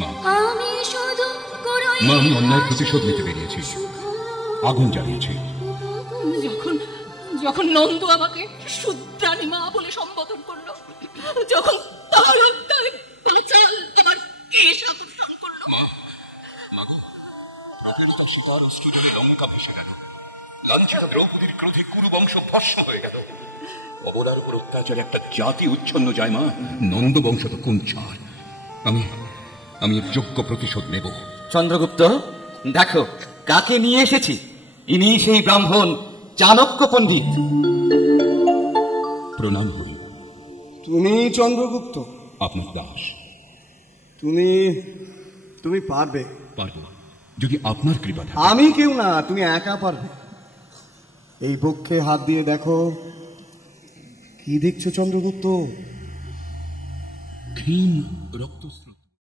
মা, আমি অন্যায়ের প্রতিশোধ নিতে বেরিয়েছি, আগুন জ্বালিয়েছি। যখন যখন নন্দু আমাকে শুদ্রানী মা বলে সম্বোধন করলো, যখন তার হত্যায় পাঁচাল আমার কেশ আকর্ষণ করলো। মা, মাগো, প্রতিরতা সীতার অস্ত্র জলে লঙ্কা ভেসে গেল, লাঞ্ছিতা দ্রৌপদীর ক্রোধে কুরু বংশ ভস্ম হয়ে গেল। অবলার উপর অত্যাচারে একটা জাতি উচ্ছন্ন যায় মা, নন্দ বংশ তো কোন ছাড়। আমি এর যোগ্য প্রতিশোধ নেব। চন্দ্রগুপ্ত, দেখো কাকে নিয়ে এসেছি। ইনি সেই ব্রাহ্মণ চাণক্য পণ্ডিত। প্রণাম হরি। তুমি চন্দ্রগুপ্ত? আপনার দাস। তুমি পারবে? পারব, যদি আপনার কৃপা থাকে। আমি কেউ না, তুমি একা পারবে। এই বক্ষে হাত দিয়ে দেখো। কি দেখছো চন্দ্রগুপ্ত? ক্ষীণ রক্তস্রোত।